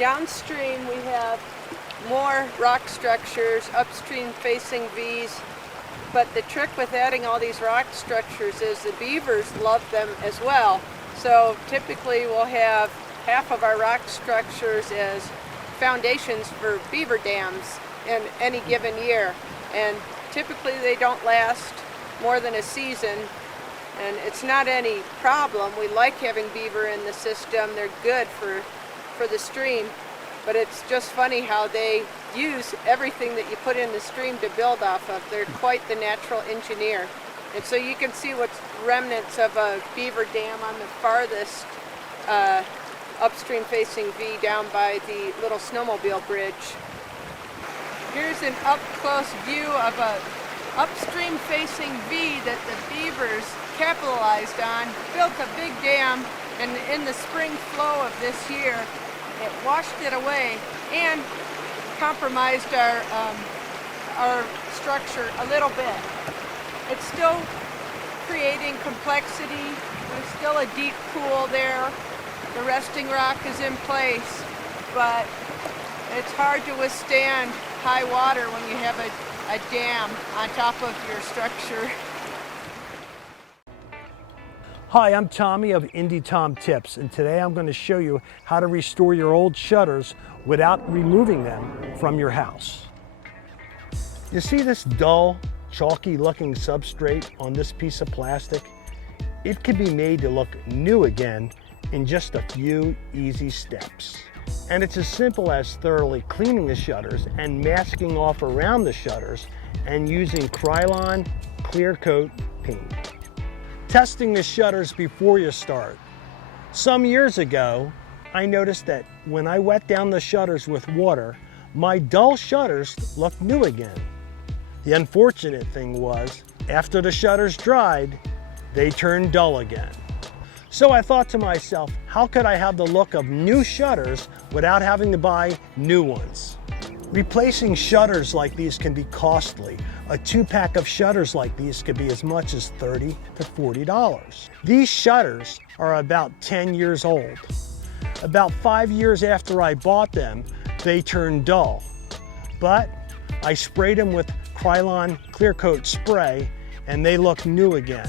Downstream we have more rock structures, upstream facing V's, but the trick with adding all these rock structures is the beavers love them as well. So typically we'll have half of our rock structures as foundations for beaver dams in any given year, and typically they don't last more than a season, and it's not any problem. We like having beaver in the system. They're good for the stream, but it's just funny how they use everything that you put in the stream to build off of. They're quite the natural engineer. And so you can see what's remnants of a beaver dam on the farthest upstream facing V down by the little snowmobile bridge. Here's an up close view of a upstream facing V that the beavers capitalized on, built a big dam, and in the spring flow of this year it washed it away and compromised our structure a little bit. It's still creating complexity. There's still a deep pool there. The resting rock is in place, but it's hard to withstand high water when you have a dam on top of your structure. Hi, I'm Tommy of Indie Tom Tips, and today I'm going to show you how to restore your old shutters without removing them from your house. You see this dull, chalky looking substrate on this piece of plastic? It can be made to look new again in just a few easy steps. And it's as simple as thoroughly cleaning the shutters and masking off around the shutters and using Krylon clear coat paint. Testing the shutters before you start. Some years ago, I noticed that when I wet down the shutters with water, my dull shutters looked new again. The unfortunate thing was, after the shutters dried, they turned dull again. So I thought to myself, how could I have the look of new shutters without having to buy new ones? Replacing shutters like these can be costly. A 2-pack of shutters like these could be as much as $30 to $40. These shutters are about 10 years old. About 5 years after I bought them, they turned dull. But I sprayed them with Krylon Clear Coat spray and they look new again.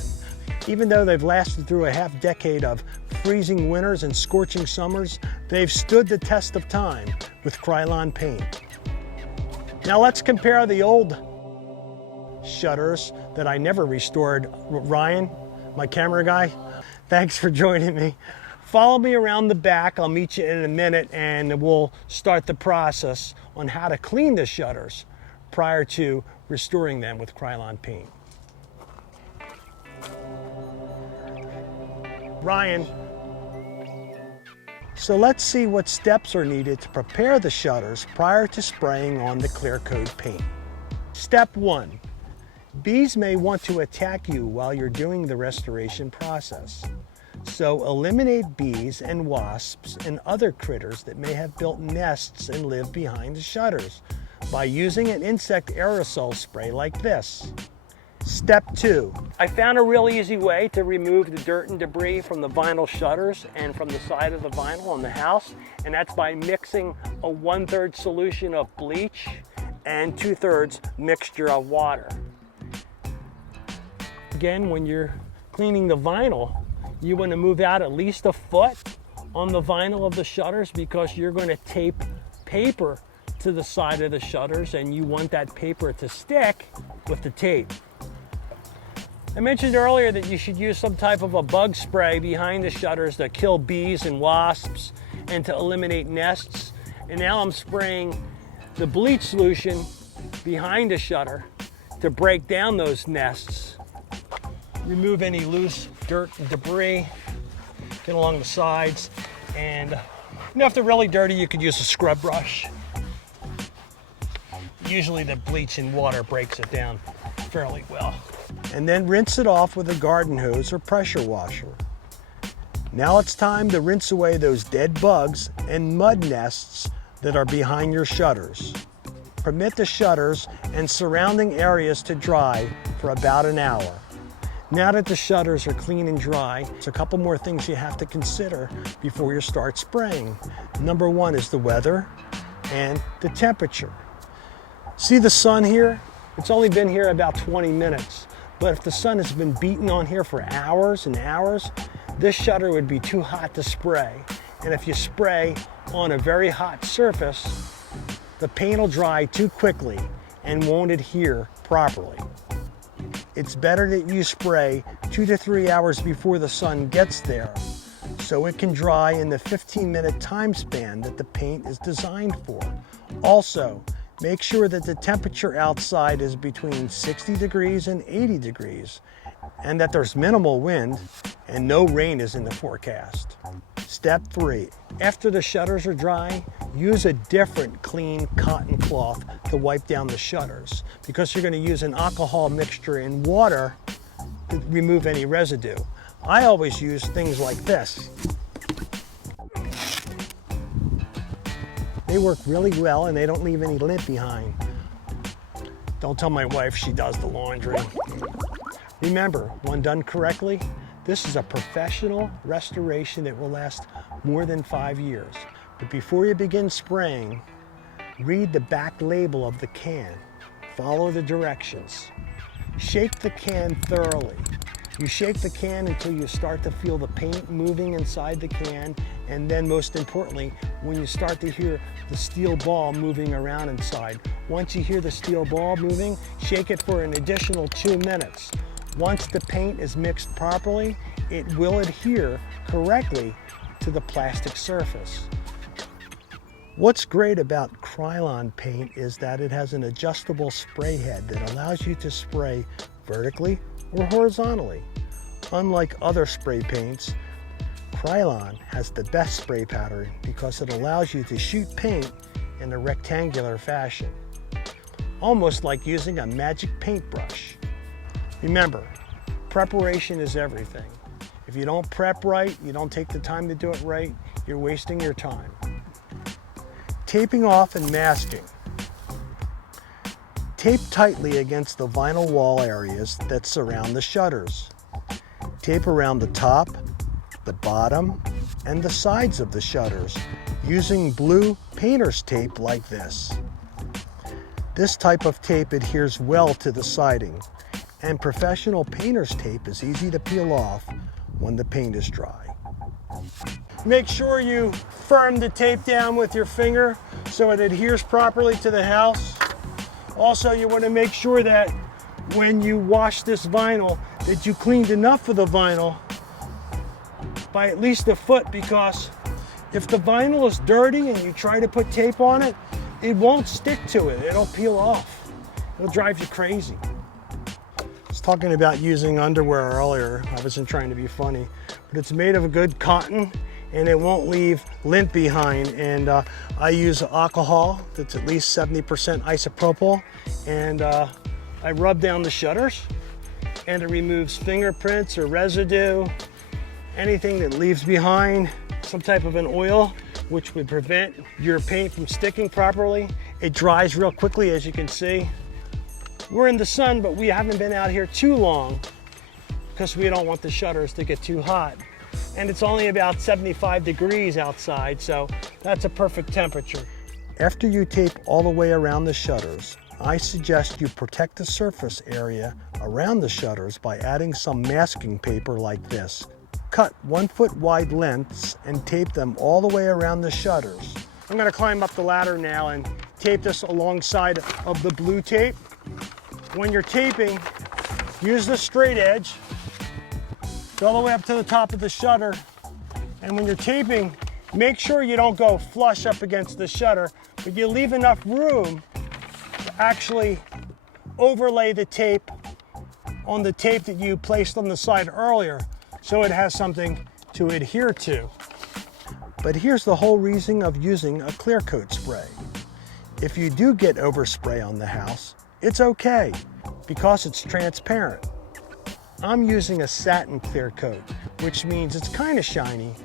Even though they've lasted through a half decade of freezing winters and scorching summers, they've stood the test of time with Krylon paint. Now let's compare the old shutters that I never restored. Ryan, my camera guy, thanks for joining me. Follow me around the back. I'll meet you in a minute and we'll start the process on how to clean the shutters prior to restoring them with Krylon paint. Ryan. So let's see what steps are needed to prepare the shutters prior to spraying on the clear coat paint. Step 1. Bees may want to attack you while you're doing the restoration process. So eliminate bees and wasps and other critters that may have built nests and live behind the shutters by using an insect aerosol spray like this. Step 2. I found a real easy way to remove the dirt and debris from the vinyl shutters and from the side of the vinyl on the house, and that's by mixing a 1/3 solution of bleach and 2/3 mixture of water. Again, when you're cleaning the vinyl, you want to move out at least a foot on the vinyl of the shutters because you're going to tape paper to the side of the shutters and you want that paper to stick with the tape. I mentioned earlier that you should use some type of a bug spray behind the shutters to kill bees and wasps and to eliminate nests. And now I'm spraying the bleach solution behind the shutter to break down those nests. Remove any loose dirt and debris, get along the sides, and if they're really dirty, you could use a scrub brush. Usually the bleach and water breaks it down fairly well. And then rinse it off with a garden hose or pressure washer. Now it's time to rinse away those dead bugs and mud nests that are behind your shutters. Permit the shutters and surrounding areas to dry for about an hour. Now that the shutters are clean and dry, there's a couple more things you have to consider before you start spraying. Number one is the weather and the temperature. See the sun here? It's only been here about 20 minutes. But if the sun has been beating on here for hours and hours, this shutter would be too hot to spray. And if you spray on a very hot surface, the paint will dry too quickly and won't adhere properly. It's better that you spray 2 to 3 hours before the sun gets there, so it can dry in the 15-minute time span that the paint is designed for. Also, make sure that the temperature outside is between 60 degrees and 80 degrees, and that there's minimal wind and no rain is in the forecast. Step 3, after the shutters are dry, use a different clean cotton cloth to wipe down the shutters, because you're going to use an alcohol mixture in water to remove any residue. I always use things like this. They work really well and they don't leave any lint behind. Don't tell my wife, she does the laundry. Remember, when done correctly, this is a professional restoration that will last more than 5 years. But before you begin spraying, read the back label of the can. Follow the directions. Shake the can thoroughly. You shake the can until you start to feel the paint moving inside the can, and then most importantly, when you start to hear the steel ball moving around inside. Once you hear the steel ball moving, shake it for an additional 2 minutes. Once the paint is mixed properly, it will adhere correctly to the plastic surface. What's great about Krylon paint is that it has an adjustable spray head that allows you to spray vertically or horizontally. Unlike other spray paints, Krylon has the best spray pattern because it allows you to shoot paint in a rectangular fashion, almost like using a magic paintbrush. Remember, preparation is everything. If you don't prep right, you don't take the time to do it right, you're wasting your time. Taping off and masking. Tape tightly against the vinyl wall areas that surround the shutters. Tape around the top, the bottom, and the sides of the shutters using blue painter's tape like this. This type of tape adheres well to the siding, and professional painter's tape is easy to peel off when the paint is dry. Make sure you firm the tape down with your finger so it adheres properly to the house. Also, you want to make sure that when you wash this vinyl that you cleaned enough of the vinyl by at least a foot, because if the vinyl is dirty and you try to put tape on it, it won't stick to it. It'll peel off. It'll drive you crazy. I was talking about using underwear earlier. I wasn't trying to be funny, but it's made of a good cotton and it won't leave lint behind. And I use alcohol that's at least 70% isopropyl, and I rub down the shutters, and it removes fingerprints or residue, anything that leaves behind some type of an oil, which would prevent your paint from sticking properly. It dries real quickly, as you can see. We're in the sun, but we haven't been out here too long because we don't want the shutters to get too hot. And it's only about 75 degrees outside, so that's a perfect temperature. After you tape all the way around the shutters, I suggest you protect the surface area around the shutters by adding some masking paper like this. Cut 1 foot wide lengths and tape them all the way around the shutters. I'm going to climb up the ladder now and tape this alongside of the blue tape. When you're taping, use the straight edge, go all the way up to the top of the shutter, and when you're taping, make sure you don't go flush up against the shutter, but you leave enough room to actually overlay the tape on the tape that you placed on the side earlier, so it has something to adhere to. But here's the whole reason of using a clear coat spray. If you do get overspray on the house, it's okay because it's transparent. I'm using a satin clear coat, which means it's kind of shiny,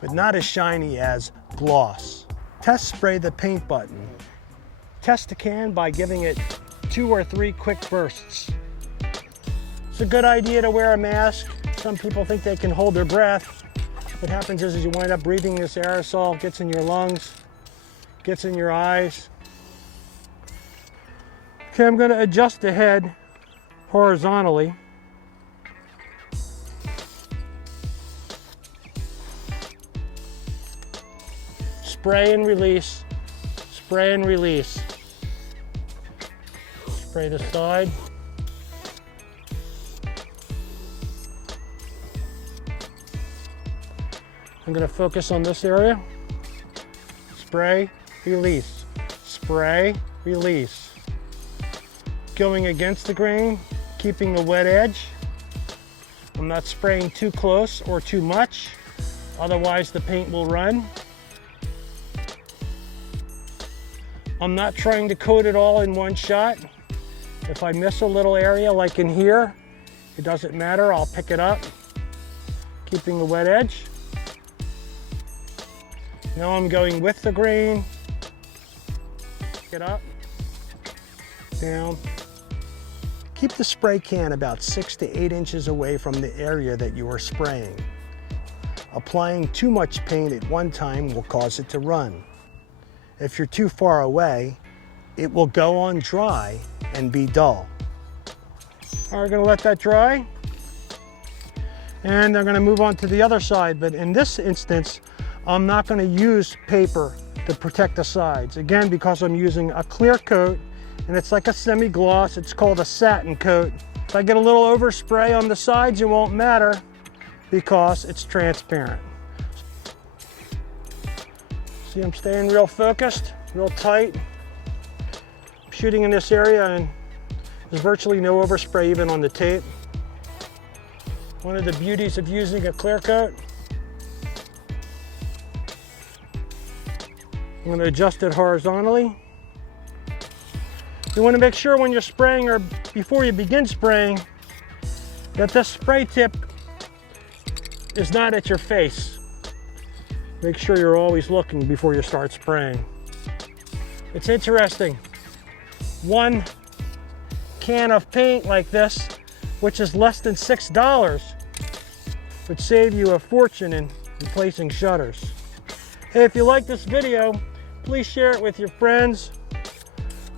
but not as shiny as gloss. Test spray the paint button. Test the can by giving it 2 or 3 quick bursts. It's a good idea to wear a mask. Some people think they can hold their breath. What happens is you wind up breathing this aerosol, gets in your lungs, gets in your eyes. Okay, I'm going to adjust the head horizontally. Spray and release, spray and release. Spray the side. I'm going to focus on this area. Spray, release, spray, release. Going against the grain, keeping the wet edge. I'm not spraying too close or too much, otherwise the paint will run. I'm not trying to coat it all in one shot. If I miss a little area like in here, it doesn't matter, I'll pick it up, keeping the wet edge. Now I'm going with the grain, pick it up, down. Keep the spray can about 6 to 8 inches away from the area that you are spraying. Applying too much paint at one time will cause it to run. If you're too far away, it will go on dry and be dull. All right, we're gonna let that dry. And I'm gonna move on to the other side, but in this instance, I'm not gonna use paper to protect the sides. Again, because I'm using a clear coat, and it's like a semi-gloss, it's called a satin coat. If I get a little overspray on the sides, it won't matter because it's transparent. See, I'm staying real focused, real tight. I'm shooting in this area and there's virtually no overspray even on the tape. One of the beauties of using a clear coat. I'm going to adjust it horizontally. You want to make sure when you're spraying or before you begin spraying that this spray tip is not at your face. Make sure you're always looking before you start spraying. It's interesting. One can of paint like this, which is less than $6, would save you a fortune in replacing shutters. Hey, if you like this video, please share it with your friends,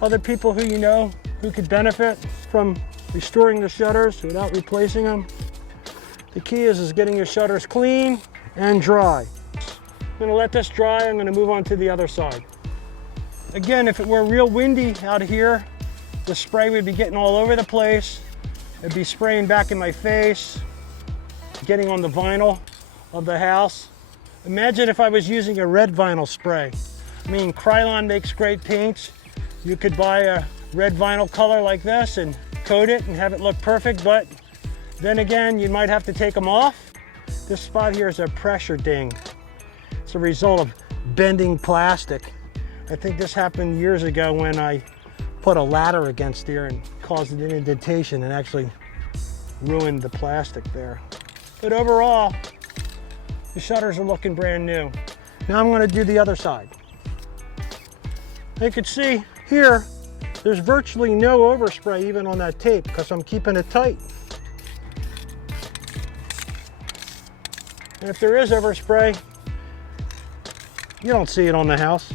other people who you know who could benefit from restoring the shutters without replacing them. The key is getting your shutters clean and dry. I'm gonna let this dry, I'm gonna move on to the other side. Again, if it were real windy out here, the spray would be getting all over the place. It'd be spraying back in my face, getting on the vinyl of the house. Imagine if I was using a red vinyl spray. I mean, Krylon makes great paints. You could buy a red vinyl color like this and coat it and have it look perfect, but then again, you might have to take them off. This spot here is a pressure ding. It's a result of bending plastic. I think this happened years ago when I put a ladder against here and caused an indentation and actually ruined the plastic there. But overall, the shutters are looking brand new. Now I'm going to do the other side. You can see here, there's virtually no overspray even on that tape because I'm keeping it tight. And if there is overspray, you don't see it on the house.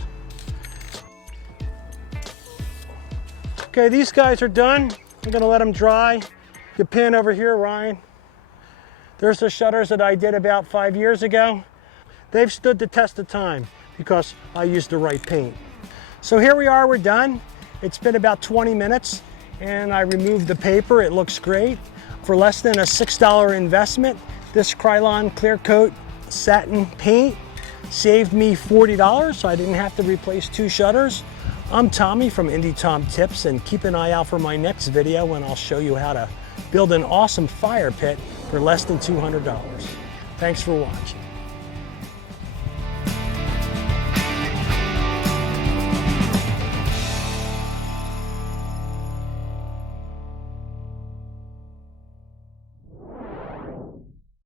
Okay, these guys are done. I'm gonna let them dry. You pan over here, Ryan. There's the shutters that I did about 5 years ago. They've stood the test of time because I used the right paint. So here we are, we're done. It's been about 20 minutes and I removed the paper. It looks great. For less than a $6 investment, this Krylon Clear Coat satin paint saved me $40, so I didn't have to replace 2 shutters. I'm Tommy from Indie Tom Tips, and keep an eye out for my next video when I'll show you how to build an awesome fire pit for less than $200. Thanks for watching.